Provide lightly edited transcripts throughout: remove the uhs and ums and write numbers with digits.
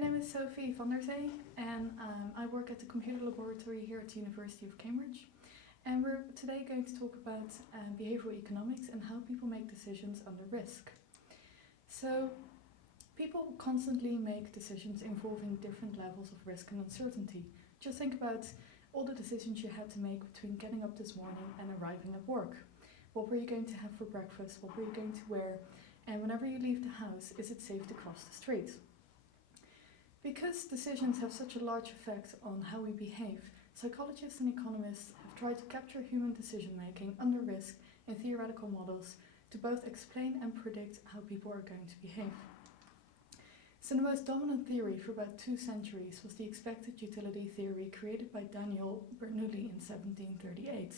name is Sophie van der Zee and I work at the computer laboratory here at the University of Cambridge. And we're today going to talk about behavioral economics and how people make decisions under risk. So people constantly make decisions involving different levels of risk and uncertainty. Just think about all the decisions you had to make between getting up this morning and arriving at work. What were you going to have for breakfast? What were you going to wear? And whenever you leave the house, is it safe to cross the street? Because decisions have such a large effect on how we behave, psychologists and economists have tried to capture human decision-making under risk in theoretical models to both explain and predict how people are going to behave. So the most dominant theory for about 2 centuries was the expected utility theory created by Daniel Bernoulli in 1738.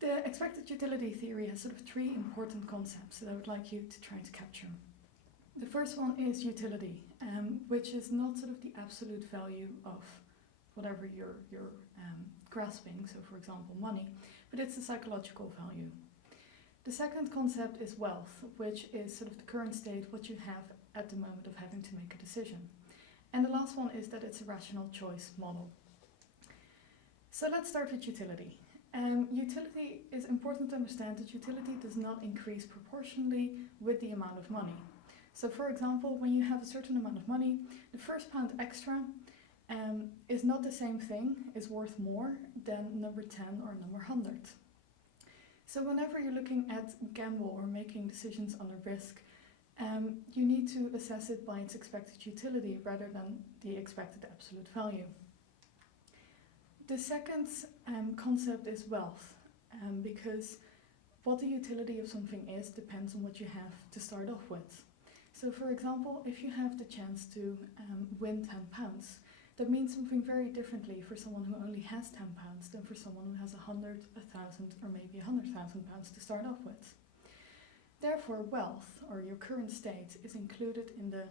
The expected utility theory has sort of 3 important concepts that I would like you to try to capture. The first one is utility, which is not sort of the absolute value of whatever you're grasping, so for example money, but it's the psychological value. The second concept is wealth, which is sort of the current state, what you have at the moment of having to make a decision. And the last one is that it's a rational choice model. So let's start with utility. Utility is important to understand that utility does not increase proportionally with the amount of money. So for example, when you have a certain amount of money, the first pound extra is not the same thing, is worth more than number 10 or number 100. So whenever you're looking at gamble or making decisions under risk, you need to assess it by its expected utility rather than the expected absolute value. The second concept is wealth, because what the utility of something is depends on what you have to start off with. So for example, if you have the chance to win £10, that means something very differently for someone who only has £10 than for someone who has 100, 1,000 or maybe £100,000 to start off with. Therefore, wealth, or your current state, is included in the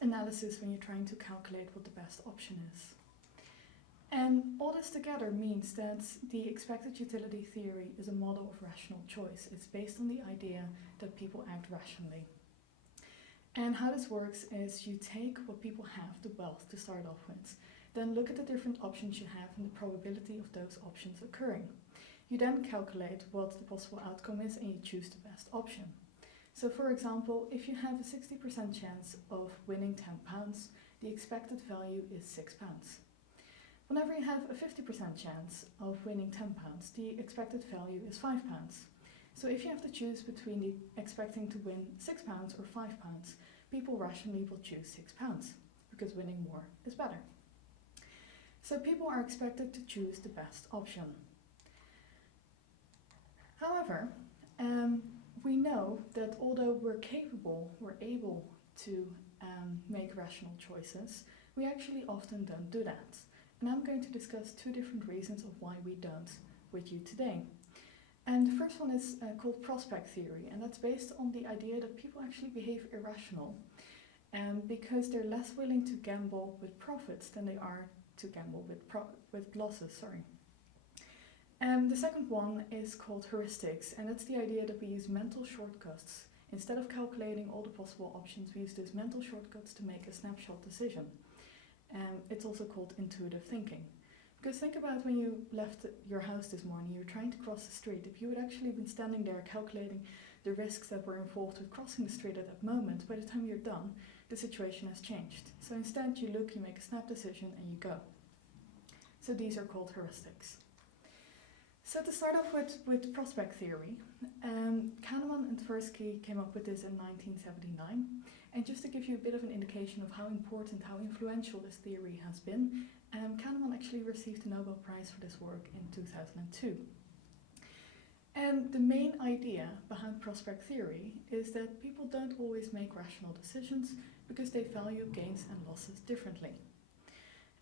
analysis when you're trying to calculate what the best option is. And all this together means that the expected utility theory is a model of rational choice. It's based on the idea that people act rationally. And how this works is you take what people have, the wealth, to start off with, then look at the different options you have and the probability of those options occurring. You then calculate what the possible outcome is and you choose the best option. So for example, if you have a 60% chance of winning £10, the expected value is £6. Whenever you have a 50% chance of winning £10, the expected value is £5. So if you have to choose between the expecting to win £6 or £5, people rationally will choose £6 because winning more is better. So people are expected to choose the best option. However, we know that although we're able to make rational choices, we actually often don't do that. And I'm going to discuss 2 different reasons of why we don't with you today. And the first one is called prospect theory, and that's based on the idea that people actually behave irrational because they're less willing to gamble with profits than they are to gamble with losses. And the second one is called heuristics, and that's the idea that we use mental shortcuts. Instead of calculating all the possible options, we use these mental shortcuts to make a snapshot decision. It's also called intuitive thinking. Because think about when you left your house this morning, you're trying to cross the street. If you had actually been standing there calculating the risks that were involved with crossing the street at that moment, by the time you're done, the situation has changed. So instead you look, you make a snap decision and you go. So these are called heuristics. So to start off with prospect theory, Kahneman and Tversky came up with this in 1979. And just to give you a bit of an indication of how important, how influential this theory has been, Kahneman actually received the Nobel Prize for this work in 2002. And the main idea behind prospect theory is that people don't always make rational decisions because they value gains and losses differently.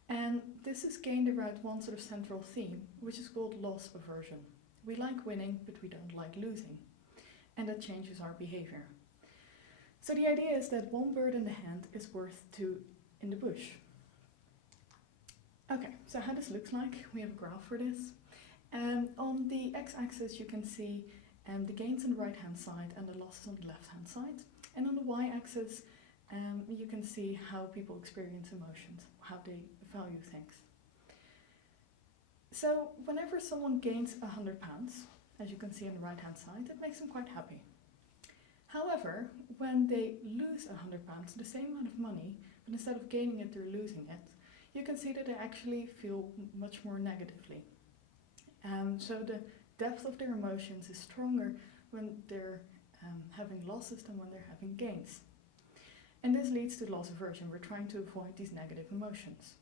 And this is gained around one sort of central theme, which is called loss aversion. We like winning, but we don't like losing. And that changes our behavior. So the idea is that 1 bird in the hand is worth 2 in the bush. Okay, so how this looks like, we have a graph for this. On the x-axis you can see the gains on the right hand side and the losses on the left hand side. And on the y-axis you can see how people experience emotions, how they value things. So whenever someone gains £100, as you can see on the right hand side, it makes them quite happy. However, when they lose £100, the same amount of money, but instead of gaining it, they're losing it, you can see that they actually feel much more negatively. So the depth of their emotions is stronger when they're having losses than when they're having gains. And this leads to loss aversion. We're trying to avoid these negative emotions.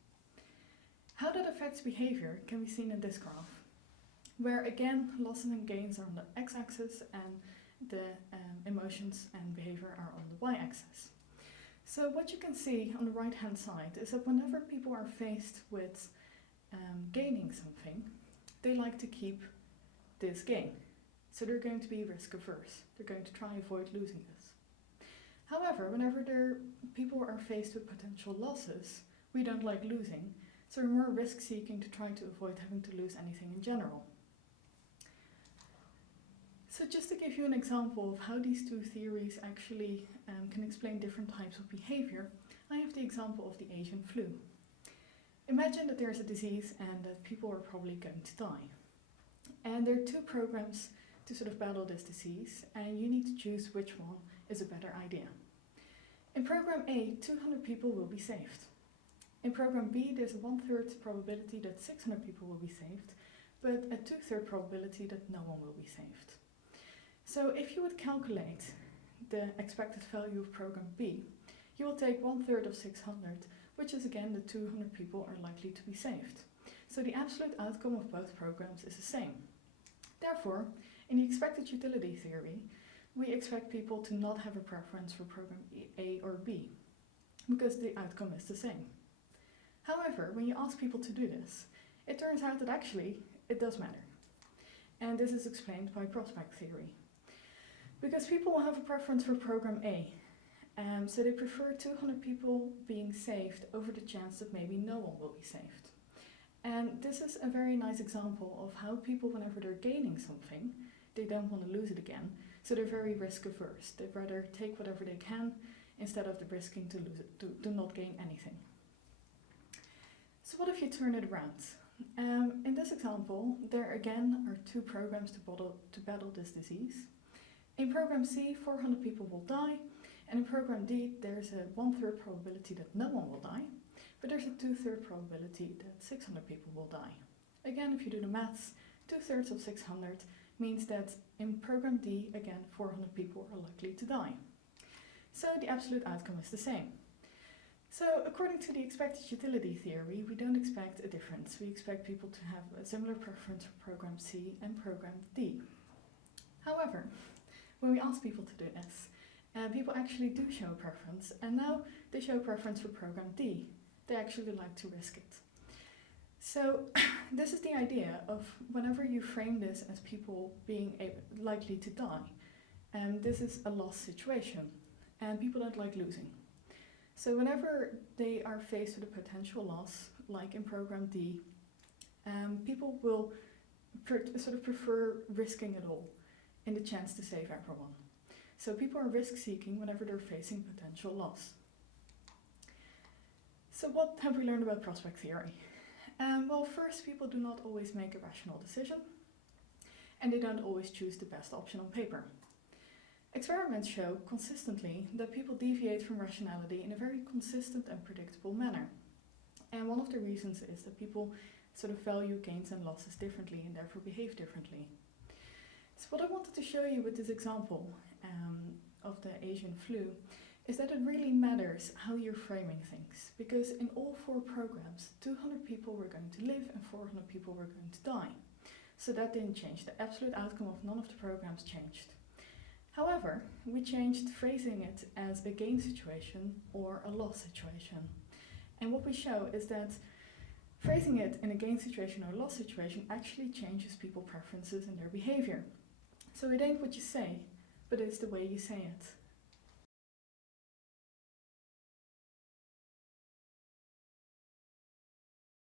How that affects behavior can be seen in this graph, where again losses and gains are on the x-axis and the emotions and behavior are on the y-axis. So what you can see on the right hand side is that whenever people are faced with gaining something, they like to keep this gain. So they're going to be risk averse. They're going to try and avoid losing this. However, whenever people are faced with potential losses, we don't like losing, so we're more risk seeking to try to avoid having to lose anything in general. So just to give you an example of how these two theories actually can explain different types of behavior, I have the example of the Asian flu. Imagine that there's a disease and that people are probably going to die. And there are two programs to sort of battle this disease, and you need to choose which one is a better idea. In program A, 200 people will be saved. In program B, there's a 1/3 probability that 600 people will be saved, but a 2/3 probability that no one will be saved. So if you would calculate the expected value of program B, you will take 1/3 of 600, which is again the 200 people are likely to be saved. So the absolute outcome of both programs is the same. Therefore, in the expected utility theory, we expect people to not have a preference for program A or B, because the outcome is the same. However, when you ask people to do this, it turns out that actually it does matter. And this is explained by prospect theory. Because people will have a preference for program A, so they prefer 200 people being saved over the chance that maybe no one will be saved. And this is a very nice example of how people, whenever they're gaining something, they don't want to lose it again, so they're very risk averse. They'd rather take whatever they can instead of the risking to lose it, to not gain anything. So what if you turn it around? In this example, there again are two programs to battle this disease. In program C, 400 people will die, and in program D, there's a 1/3 probability that no one will die, but there's a 2/3 probability that 600 people will die. Again, if you do the maths, 2/3 of 600 means that in program D, again, 400 people are likely to die. So the absolute outcome is the same. So according to the expected utility theory, we don't expect a difference. We expect people to have a similar preference for program C and program D. However, when we ask people to do this, people actually do show a preference, and now they show a preference for program D. They actually like to risk it. So this is the idea of whenever you frame this as people being likely to die, this is a loss situation, and people don't like losing. So whenever they are faced with a potential loss, like in program D, people will sort of prefer risking it all in the chance to save everyone. So people are risk-seeking whenever they're facing potential loss. So what have we learned about prospect theory? Well, first, people do not always make a rational decision, and they don't always choose the best option on paper. Experiments show consistently that people deviate from rationality in a very consistent and predictable manner. And one of the reasons is that people sort of value gains and losses differently and therefore behave differently. So what I wanted to show you with this example of the Asian flu is that it really matters how you're framing things, because in all four programs, 200 people were going to live and 400 people were going to die. So that didn't change. The absolute outcome of none of the programs changed. However, we changed phrasing it as a gain situation or a loss situation. And what we show is that phrasing it in a gain situation or loss situation actually changes people's preferences and their behavior. So it ain't what you say, but it's the way you say it.